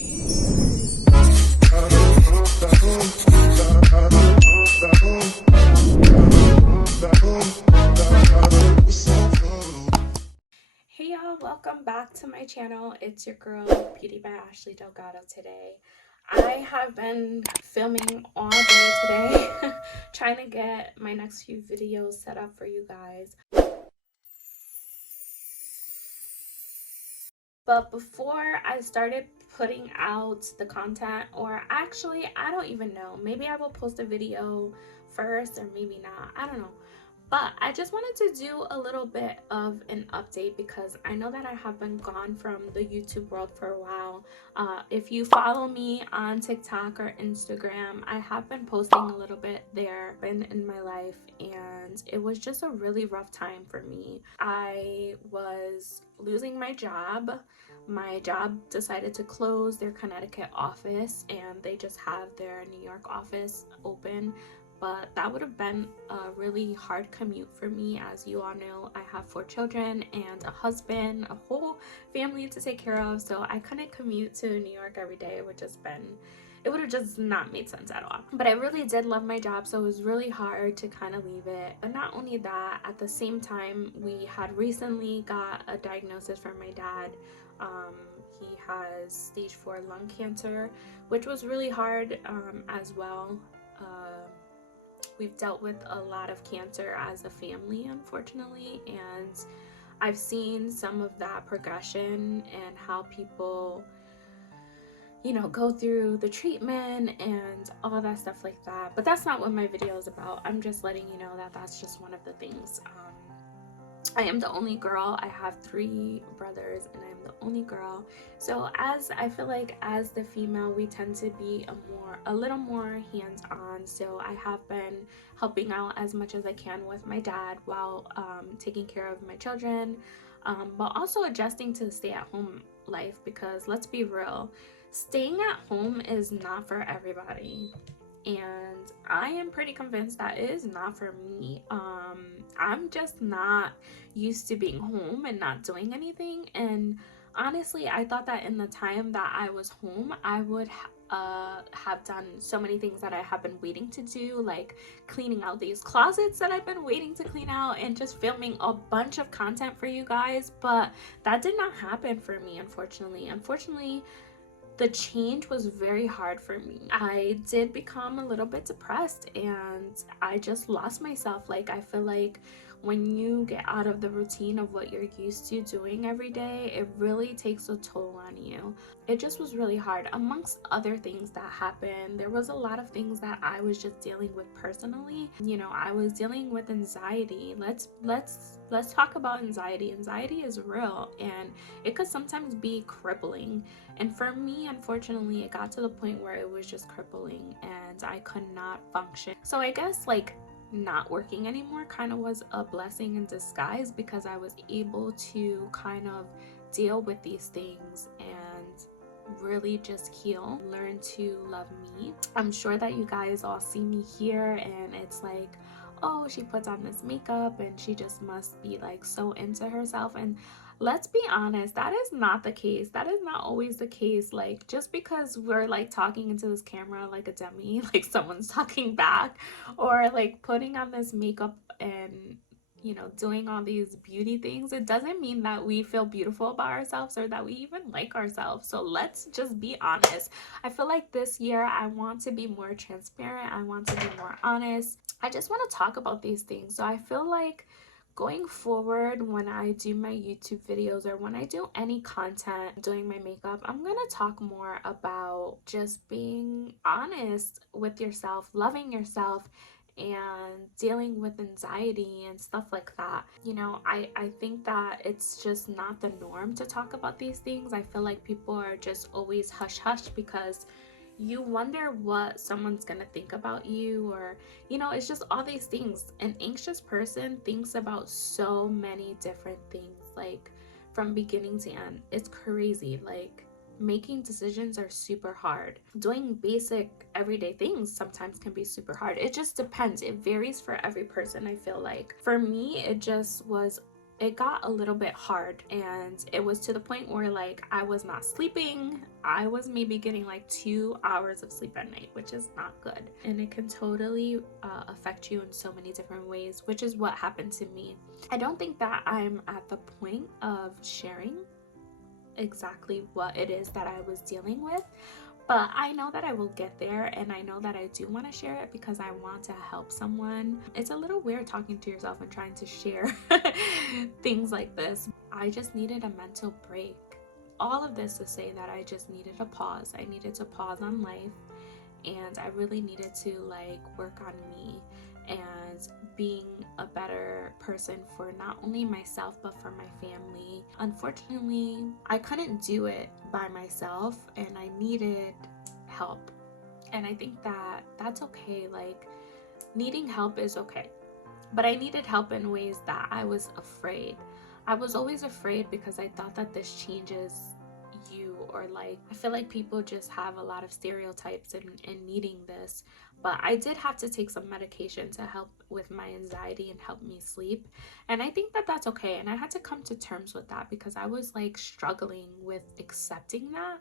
Hey y'all, welcome back to my channel. It's your girl Beauty by Ashley Delgado today. I have been filming all day today trying to get my next few videos set up for you guys. But before I started putting out the content, or actually I don't even know, maybe I will post a video first or maybe not, I don't know. But I just wanted to do a little bit of an update because I know that I have been gone from the YouTube world for a while. If you follow me on TikTok or Instagram, I have been posting a little bit there in my life, and it was just a really rough time for me. I was losing my job. My job decided to close their Connecticut office, and they just have their New York office open. But that would have been a really hard commute for me. As you all know, I have 4 children and a husband, a whole family to take care of, so I couldn't commute to New York every day. It would have just not made sense at all. But I really did love my job, so it was really hard to kind of leave it. But not only that, at the same time, we had recently got a diagnosis from my dad. He has stage 4 lung cancer, which was really hard as well. We've dealt with a lot of cancer as a family, unfortunately, and I've seen some of that progression and how people, you know, go through the treatment and all that stuff like that. But that's not what my video is about. I'm just letting you know that that's just one of the things. I am the only girl. I have 3 brothers and I'm the only girl. So I feel like as the female, we tend to be a little more hands-on. So I have been helping out as much as I can with my dad while taking care of my children, but also adjusting to the stay-at-home life, because let's be real, staying at home is not for everybody. And I am pretty convinced that it is not for me. I'm just not used to being home and not doing anything. And honestly, I thought that in the time that I was home, I would have done so many things that I have been waiting to do, like cleaning out these closets that I've been waiting to clean out and just filming a bunch of content for you guys. But that did not happen for me, unfortunately. The change was very hard for me. I did become a little bit depressed and I just lost myself. Like, I feel like when you get out of the routine of what you're used to doing every day, it really takes a toll on you. It just was really hard. Amongst other things that happened, there was a lot of things that I was just dealing with personally. You know, I was dealing with anxiety. Let's talk about anxiety. Anxiety is real and it could sometimes be crippling. And for me, unfortunately, it got to the point where it was just crippling and I could not function. So I guess like not working anymore kind of was a blessing in disguise, because I was able to kind of deal with these things and really just heal, learn to love me. I'm sure that you guys all see me here and it's like, oh, she puts on this makeup and she just must be like so into herself. And let's be honest, that is not the case. That is not always the case. Like, just because we're like talking into this camera like a dummy, like someone's talking back, or like putting on this makeup and, you know, doing all these beauty things, it doesn't mean that we feel beautiful about ourselves or that we even like ourselves. So let's just be honest. I feel like this year I want to be more transparent. I want to be more honest. I just want to talk about these things. So I feel like going forward, when I do my YouTube videos or when I do any content doing my makeup, I'm gonna talk more about just being honest with yourself, loving yourself, and dealing with anxiety and stuff like that. You know, I think that it's just not the norm to talk about these things. I feel like people are just always hush hush because you wonder what someone's gonna think about you, or, you know, it's just all these things. An anxious person thinks about so many different things, like from beginning to end. It's crazy. Like, making decisions are super hard. Doing basic everyday things sometimes can be super hard. It just depends. It varies for every person. I feel like for me, it just was it got a little bit hard, and it was to the point where like I was not sleeping. I was maybe getting like 2 hours of sleep at night, which is not good, and it can totally affect you in so many different ways, which is what happened to me. I don't think that I'm at the point of sharing exactly what it is that I was dealing with, but I know that I will get there, and I know that I do want to share it because I want to help someone. It's a little weird talking to yourself and trying to share things like this. I just needed a mental break. All of this to say that I just needed a pause. I needed to pause on life, and I really needed to like work on me and being a better person for not only myself but for my family. Unfortunately, I couldn't do it by myself, and I needed help. And I think that that's okay. Like, needing help is okay, but I needed help in ways that I was afraid. I was always afraid because I thought that this changes you, or like I feel like people just have a lot of stereotypes in needing this. But I did have to take some medication to help with my anxiety and help me sleep, and I think that that's okay. And I had to come to terms with that because I was like struggling with accepting that.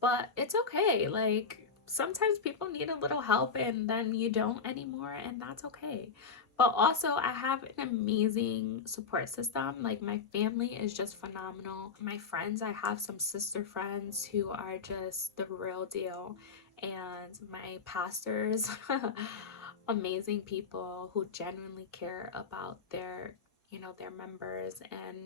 But it's okay. Like, sometimes people need a little help and then you don't anymore, and that's okay. But also, I have an amazing support system. Like, my family is just phenomenal. My friends, I have some sister friends who are just the real deal. And my pastors, amazing people who genuinely care about their, their members, and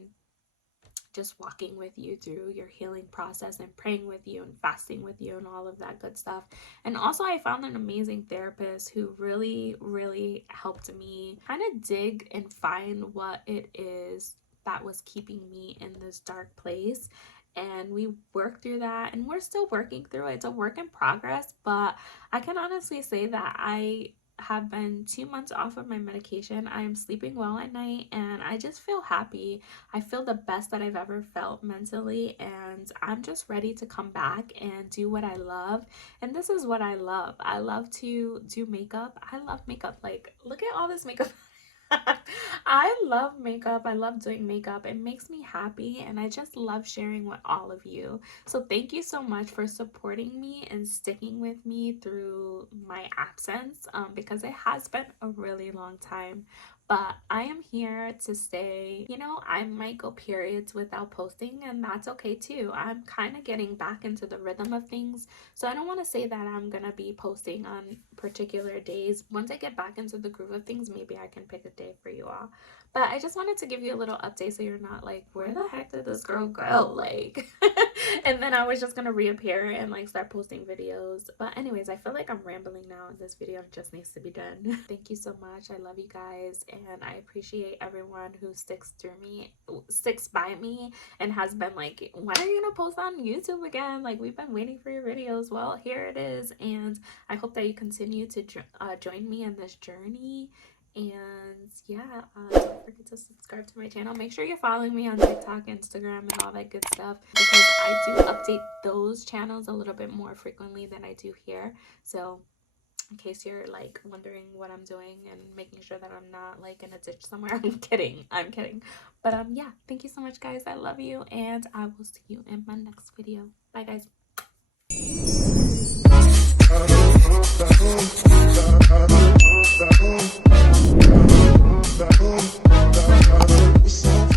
just walking with you through your healing process and praying with you and fasting with you and all of that good stuff. And also, I found an amazing therapist who really, really helped me kind of dig and find what it is that was keeping me in this dark place. And we worked through that, and we're still working through it. It's a work in progress, but I can honestly say that I have been 2 months off of my medication. I am sleeping well at night, and I just feel happy. I feel the best that I've ever felt mentally, and I'm just ready to come back and do what I love. And this is what I love. I love to do makeup. I love makeup. Like, look at all this makeup. I love makeup. I love doing makeup. It makes me happy, and I just love sharing with all of you. So thank you so much for supporting me and sticking with me through my absence, because it has been a really long time. But I am here to stay. I might go periods without posting, and that's okay too. I'm kind of getting back into the rhythm of things, so I don't want to say that I'm gonna be posting on particular days. Once I get back into the groove of things, maybe I can pick a day for you all. But I just wanted to give you a little update so you're not like, where the heck did this girl go? Like, and then I was just gonna reappear and like start posting videos. But anyways, I feel like I'm rambling now, and this video just needs to be done. Thank you so much. I love you guys, and I appreciate everyone who sticks by me and has been like, when are you gonna post on YouTube again? Like, we've been waiting for your videos. Well, here it is, and I hope that you continue to join me on this journey. And yeah, don't forget to subscribe to my channel. Make sure you're following me on TikTok, Instagram, and all that good stuff, because I do update those channels a little bit more frequently than I do here. So in case you're like wondering what I'm doing and making sure that I'm not like in a ditch somewhere, I'm kidding. But yeah, thank you so much, guys. I love you, and I will see you in my next video. Bye, guys. So